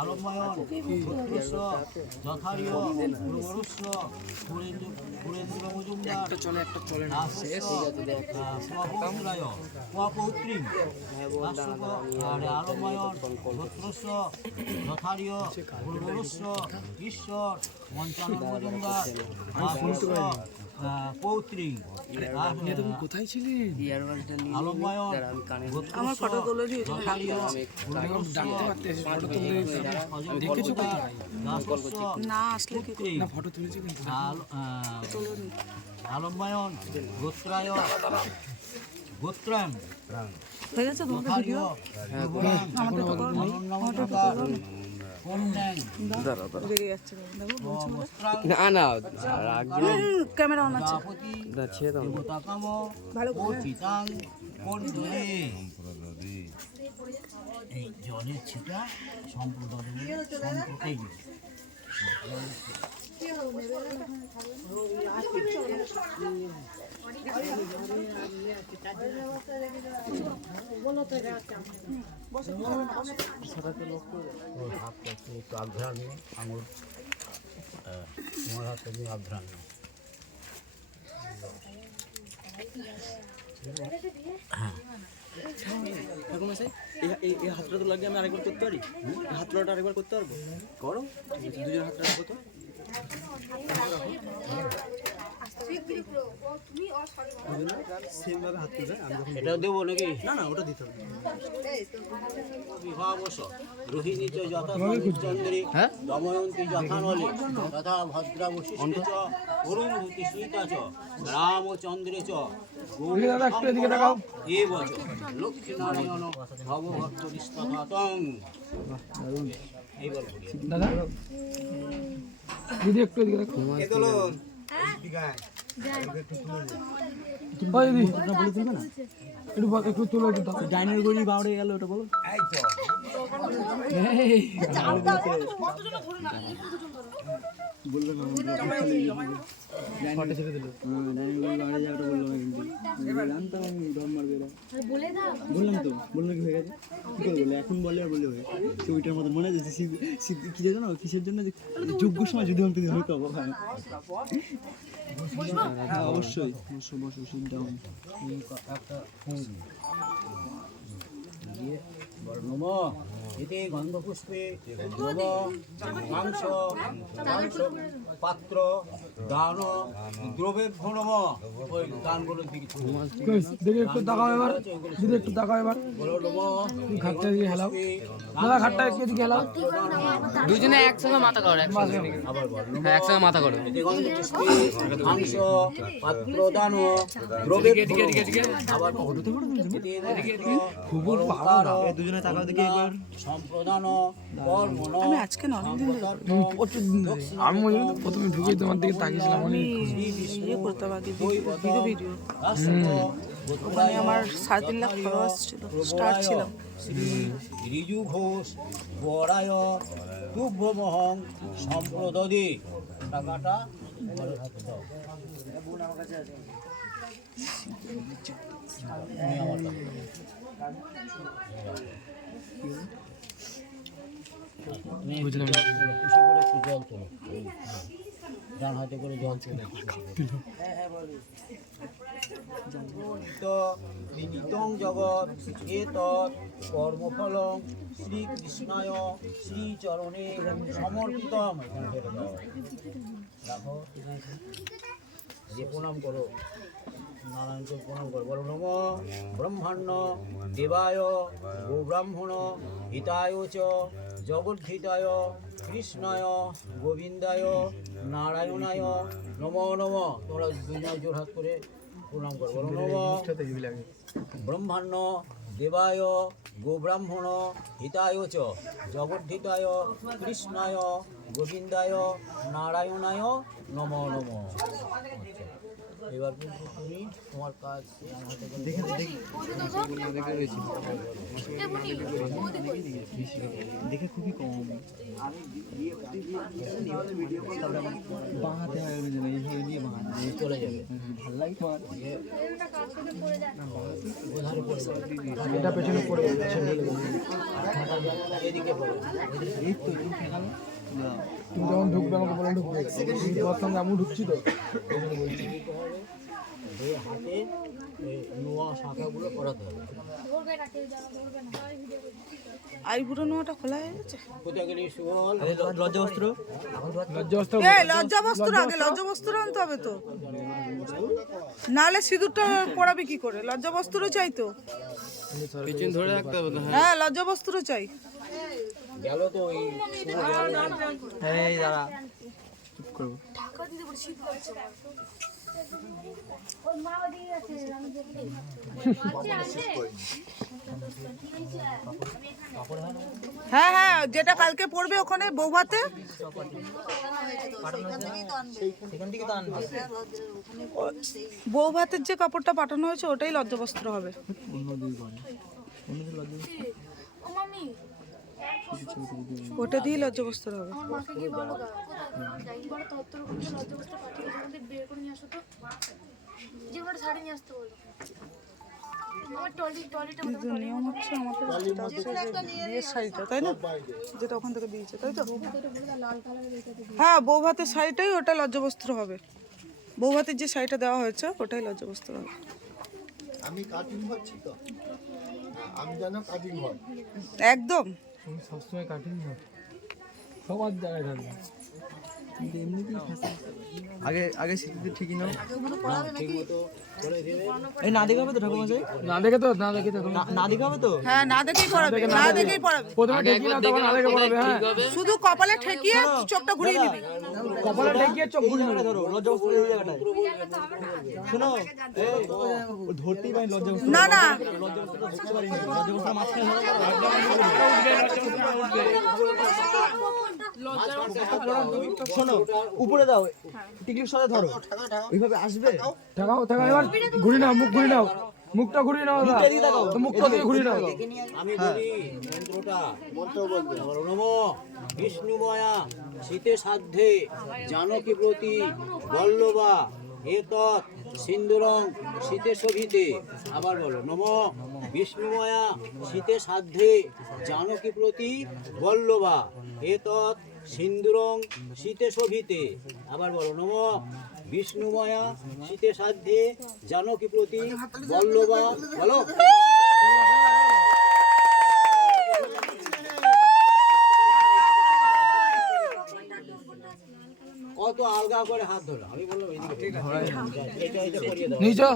আলম্বয়ন গোত্রস্য যথারীয় পূর্বরস্য সুরেন্দ্র মজুমদার পৌত্রায় পৌত্রী আলম্বয়ন গোত্রস্য যথারীয় পূর্বরস্য ঈশ্বর পঞ্চানন মজুমদার পৌত্রী কোথায় ছিলেন? আলম্বয়ন আমার ফটো তুলে দিয়ে না আসলে কি ফটো তুলেছি আলম্বয়ন গোত্রায় গোত্রাম হয়ে গেছে তোমাদের ভিডিও আমাদের তো করো বেরিয়ে যাচ্ছে দেখো না না ক্যামেরা অন আছে ভালো এই জলের ছিটা সম্প্রদায় একটু আঘ্রাণ নিয়ে আঙুর তোমার হাতে নিয়ে আঘ্রাণ নিয়ে ঠাকুমা স্যার এই হাতটা তো লাগিয়ে আমি আরেকবার করতে পারি? হাত তোলাটা আরেকবার করতে পারবো? করো, দুজনের হাতটা রাখো তো। এটাও দেবো নাকি? না না ওটা দিতে হবে। বিভাবশ রোহিণী চ যথা চন্দ্রী দময়ন্তী যথা নলে তথা ভদ্রা বশিষ্ঠে চ অরুন্ধতী সীতা চ রামচন্দ্রে চ এব চ লক্ষ্মীনারায়ণ ভবভক্ত নিস্তথাতং। এইবার বলি দাদা দিদি একটু এদিকে দেখো। একটু তুলো ডাইনার গড়ি বাউড়ে গেল ওটা বলো। এখন বলে আর বলে ওইটার মতো মনে আছে কি জানো কিসের জন্য যোগ্য সময় যদি আমি হইতে হবো। হ্যাঁ অবশ্যই বসো সিনটা নম এতে গন্ধপুষ্পে নম মাংস মাংস পাত্র দান দ্রব্যেভ্য নম। ওই দানগুলোর দিকে দেখি একটু তাকাও এবার, যদি একটু তাকাও এবার বলো নম ঘাটটা দিয়ে হেলাও দাদা, ঘাটটা একটু দিকে হেলাও। দুজনে একসঙ্গে মাথা করো, হ্যাঁ একসঙ্গে মাথা করো। এতে গন্ধপুষ্পে মাংস পাত্র দান দ্রব্যেভ্য আবার খুব দুজনে তাকাও দেখি একবার। সম্প্রদান কর্ম আমি আজকে না অনেকদিন আমি প্রথমে ঢুকেই তোমার দিকে তাকিয়েছিলাম। আমি ইয়ে করতাম আগে ভিডিও ওখানে আমার 3.5 লাখ ফলোয়ার্স ছিল, স্টার্ট ছিলাম। ঋজু ঘোষ বরায় তুভ্রমহং সম্প্রদদে টাকাটা ঘরের হাতে দাও। বুঝলাম। খুশি করে একটু জল তোলো, ডান হাতে করে জল তোলো। বিদিতং জগৎ এতৎ কর্মফলং শ্রীকৃষ্ণায় শ্রীচরণে সমর্পিতম। এখানে ফেলে দাও, রাখো, যে প্রণাম করো নারায়ণকে প্রণাম করো। বলো নম ব্রহ্মাণ্ড দেবায় গোব্রাহ্মণ হিতায় চ জগদ্ধিতায় কৃষ্ণায় গোবিন্দায় নারায়ণায় নমো নম। তোমরা দুজনে জোরহাত করে প্রণাম করো। বলো নম ব্রহ্মাণ্ড দেবায় গোব্রাহ্মণ হিতায় চ জগদ্ধিতায় কৃষ্ণায় গোবিন্দায় নারায়ণায় নমো নম। এবার তুমি তোমার কাজ দেখে খুবই কম বাঁহাতে হয় এইভাবে নিয়ে বাঁহাতে চলে যাবে ভালো লাগে তোমার এটা পেছনে পড়ে এদিকে পড়ে এই তো তুমি ঠেকালে তুমি যখন ঢুকবে আমাকে বলে ঢুকবে তুমি তোমার সঙ্গে আমি ঢুকছি তো দুই হাতে এই নোয়া শাখাগুলো করাতে হবে আইবুড়ো নোয়াটা খোলা হয়ে গেছে। কোথায় গেলি সুবল লজ্জাবস্ত্র লজ্জাবস্ত্র লজ্জা বস্তুর আগে লজ্জা বস্তুর আনতে হবে তো, নাহলে সিঁদুরটা পরাবি কি করে? লজ্জা বস্তুরও চাই তো। পিছন ধরে রাখতে হবে তো। হ্যাঁ লজ্জা বস্তুরও চাই। গেল তো ওই এই দাঁড়া চুপ করবো হ্যাঁ হ্যাঁ, যেটা কালকে পড়বে ওখানে বৌভাতে, বৌভাতের যে কাপড়টা পাঠানো হয়েছে ওটাই লজ্জা বস্ত্র হবে। অন্য দুই করে অন্য যে লজ্জাবস্ত্র ওটা দিয়ে লজ্জা বস্ত্র হবে। কিন্তু নিয়ম হচ্ছে আমাদের যেটা হচ্ছে যে বিয়ের শাড়িটা, তাই না, যেটা ওখান থেকে দিয়েছে, তাই তো? হ্যাঁ, বৌভাতের শাড়িটাই ওটা লজ্জা বস্ত্র হবে। বৌভাতের যে শাড়িটা দেওয়া হয়েছে ওটাই লজ্জা বস্ত্র হবে। আমি কাটিং হচ্ছি তো আমি যেন কাটিং হয় একদম। তুমি সবসময় কাটিনি হবে সবার জায়গায় থাকবে। কিন্তু এমনিতেই ফ্যাশন আগে আগে স্মৃতিতে ঠিকই নাও ঠিক মতো করে দেবে এই না দেখে হবে তো ঠাকুমা যাই না দেখে তো না দেখে তো না দেখে হবে তো হ্যাঁ, না দেখেই পড়াবে, না দেখেই পড়াবে। প্রথমে ঠেকিয়ে নাও তখন না দেখে পড়াবে। হ্যাঁ শুধু কপালে ঠেকিয়ে চোখটা ঘুরিয়ে দিবি। কপালে ঠেকিয়ে চোখ ঘুরিয়ে নেবে। ধরো লজ্জাবস্ত্র এই জায়গাটায় শোনো ও ধরতেই পারি লজ্জাবস্ত্র না না, লজ্জাবস্ত্রটা ধরতে পারিনি লজ্জাবস্ত্র মাঝখানে শোনো উপরে দাও টিকলির সাথে ধরো এইভাবে আসবে ঠেকাও ঠেকাও, এবার ঘুরিয়ে নাও, মুখ ঘুরিয়ে নাও, মুখটা ঘুরিয়ে নাও, তো মুখটা দিয়ে ঘুরিয়ে নাও। আমি বলি মন্ত্র বলবে নমো বিষ্ণুময়া শীতে সাধ্যে জানকী প্রতি বল্লভা এতৎ সিন্দুরং শীতে শোভিতে। আবার বলো নমো বিষ্ণুময়া শীতে সাধ্যে জানকী প্রতি বল্লভা এতৎ সিন্দুরং শীতে শোভিতে। আবার বলো নমো বিষ্ণুময়া শীতে সাধ্যে জানকী প্রতি বল্লভা। বলো কত আলগা করে হাত ধরো। আমি বললাম এইদিকে এটা করিয়ে দাও। নিচো